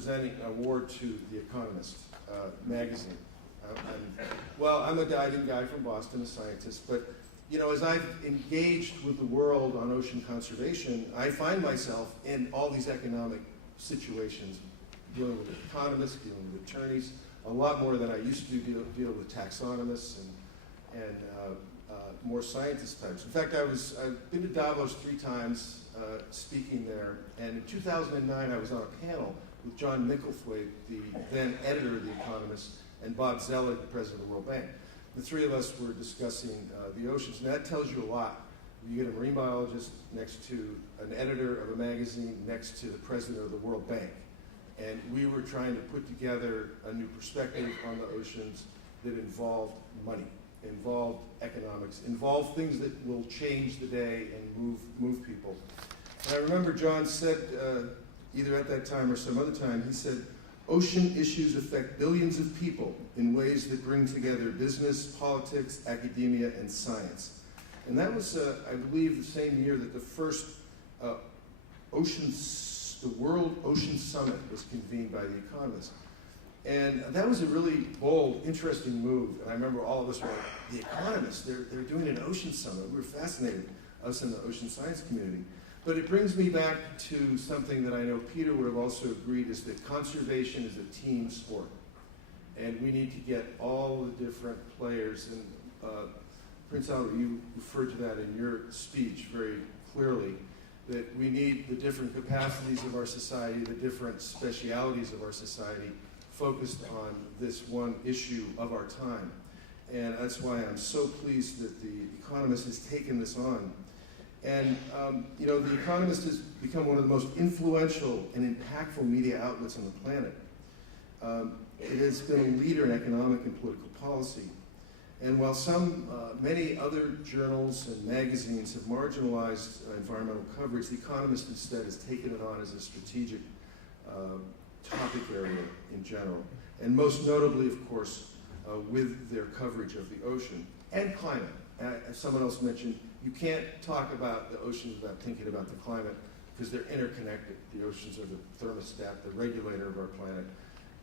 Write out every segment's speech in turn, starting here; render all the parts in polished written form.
presenting an award to The Economist magazine. I'm a diving guy from Boston, a scientist, but as I've engaged with the world on ocean conservation, I find myself in all these economic situations, dealing with economists, dealing with attorneys, a lot more than I used to deal with taxonomists and more scientist types. In fact, I've been to Davos 3 times speaking there, and in 2009 I was on a panel with John Micklethwaite, the then editor of The Economist, and Bob Zeller, the president of the World Bank. The 3 of us were discussing the oceans, and that tells you a lot. You get a marine biologist next to an editor of a magazine next to the president of the World Bank. And we were trying to put together a new perspective on the oceans that involved money, involved economics, involved things that will change the day and move people. And I remember John said, either at that time or some other time, he said, "Ocean issues affect billions of people in ways that bring together business, politics, academia, and science." And that was, I believe, the same year that the first the World Ocean Summit was convened by The Economist. And that was a really bold, interesting move. And I remember all of us were like, The Economist, they're doing an ocean summit. We were fascinated, us in the ocean science community. But it brings me back to something that I know Peter would have also agreed, is that conservation is a team sport. And we need to get all the different players. And Prince Albert, you referred to that in your speech very clearly, that we need the different capacities of our society, the different specialities of our society, focused on this one issue of our time. And that's why I'm so pleased that The Economist has taken this on. And The Economist has become one of the most influential and impactful media outlets on the planet. It has been a leader in economic and political policy. And while many other journals and magazines have marginalized environmental coverage, The Economist instead has taken it on as a strategic topic area in general. And most notably, of course, with their coverage of the ocean and climate. As someone else mentioned, you can't talk about the oceans without thinking about the climate, because they're interconnected. The oceans are the thermostat, the regulator of our planet,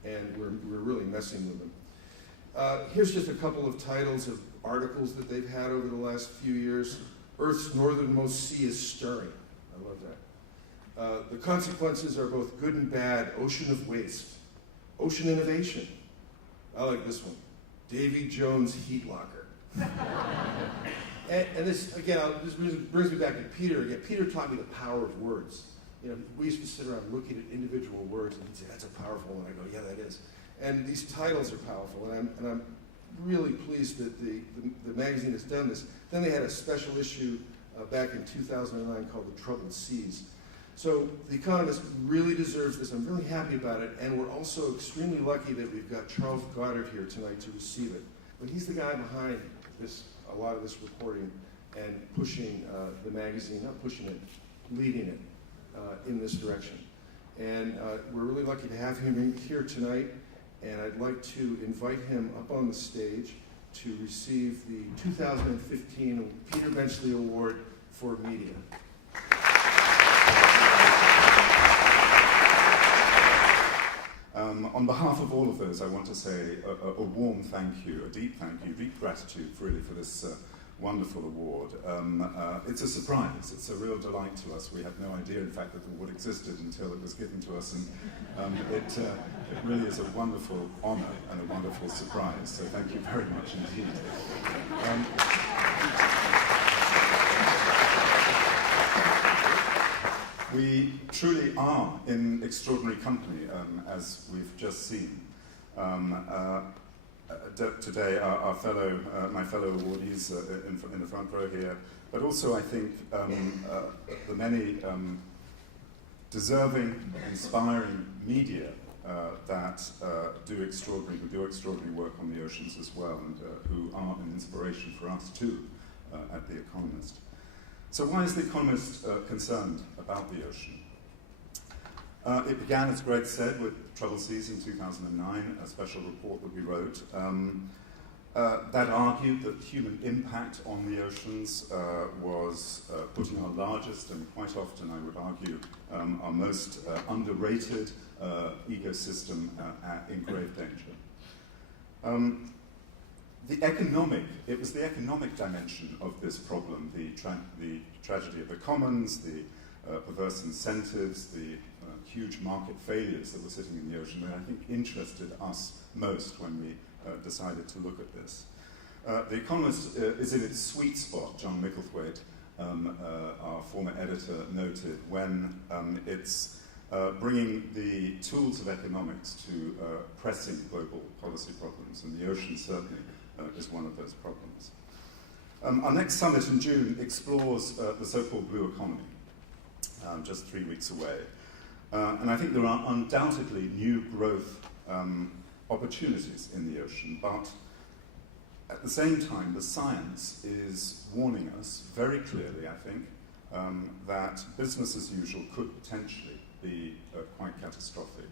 and we're really messing with them. Here's just a couple of titles of articles that they've had over the last few years. Earth's northernmost sea is stirring. I love that. The consequences are both good and bad. Ocean of waste. Ocean innovation. I like this one. Davy Jones heat locker. and this, again, this brings me back to Peter. Again, Peter taught me the power of words. We used to sit around looking at individual words, and he'd say, "That's a powerful one." I go, "Yeah, that is." And these titles are powerful, and I'm really pleased that the magazine has done this. Then they had a special issue back in 2009 called The Troubled Seas. So The Economist really deserves this. I'm really happy about it, and we're also extremely lucky that we've got Charles Goddard here tonight to receive it. But he's the guy behind a lot of this reporting and pushing the magazine, not pushing it, leading it in this direction. And we're really lucky to have him here tonight. And I'd like to invite him up on the stage to receive the 2015 Peter Benchley Award for Media. On behalf of all of those, I want to say a warm thank you, a deep thank you, deep gratitude really for this wonderful award. It's a surprise. It's a real delight to us. We had no idea, in fact, that the award existed until it was given to us, and it really is a wonderful honor and a wonderful surprise. So thank you very much indeed. We truly are in extraordinary company, as we've just seen. Today, my fellow awardees in the front row here, but also I think the many deserving, inspiring media that do extraordinary work on the oceans as well, and who are an inspiration for us too at The Economist. So why is The Economist concerned about the ocean? It began, as Greg said, with Troubled Seas in 2009, a special report that we wrote. That argued that human impact on the oceans was putting our largest and quite often, I would argue, our most underrated ecosystem in grave danger. It was the economic dimension of this problem, the tragedy of the commons, the perverse incentives, the huge market failures that were sitting in the ocean that I think interested us most when we decided to look at this. The Economist is in its sweet spot, John Micklethwaite, our former editor, noted, when it's bringing the tools of economics to pressing global policy problems, and the ocean certainly is one of those problems. Our next summit in June explores the so-called blue economy, just 3 weeks away. And I think there are undoubtedly new growth opportunities in the ocean, but at the same time, the science is warning us very clearly, I think, that business as usual could potentially be quite catastrophic.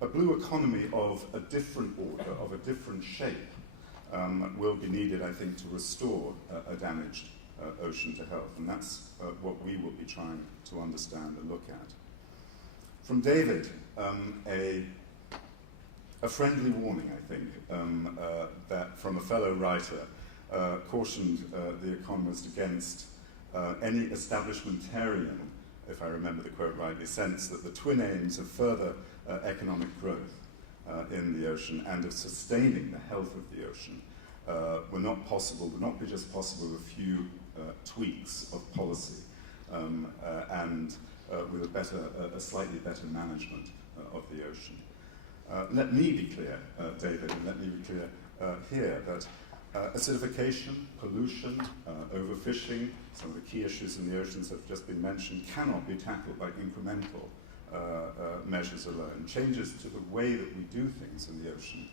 A blue economy of a different order, of a different shape, will be needed, I think, to restore a damaged ocean to health, and that's what we will be trying to understand and look at. From David, a friendly warning, I think, that from a fellow writer cautioned The Economist against any establishmentarian, if I remember the quote rightly, sense that the twin aims of further economic growth in the ocean and of sustaining the health of the ocean would not be just possible with a few tweaks of policy and with a slightly better management of the ocean. Let me be clear, David, and let me be clear here that acidification, pollution, overfishing, some of the key issues in the oceans that have just been mentioned, cannot be tackled by incremental measures alone. Changes to the way that we do things in the ocean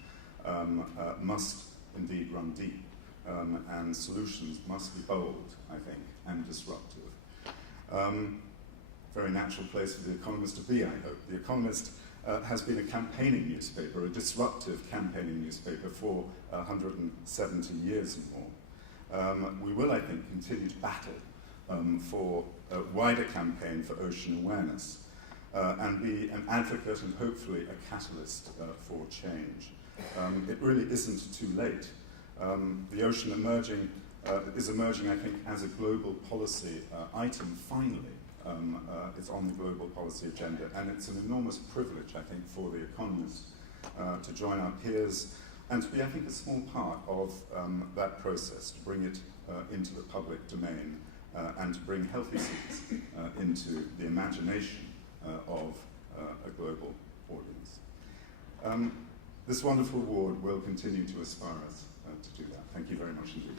must indeed run deep, and solutions must be bold, I think, and disruptive. Very natural place for The Economist to be, I hope. The Economist has been a campaigning newspaper, a disruptive campaigning newspaper for 170 years and more. We will, I think, continue to battle for a wider campaign for ocean awareness and be an advocate and hopefully a catalyst for change. It really isn't too late. The ocean is emerging, I think, as a global policy item finally. It's on the global policy agenda, and it's an enormous privilege, I think, for The Economist to join our peers and to be, I think, a small part of that process, to bring it into the public domain and to bring healthy seeds into the imagination of a global audience. This wonderful award will continue to aspire us to do that. Thank you very much indeed.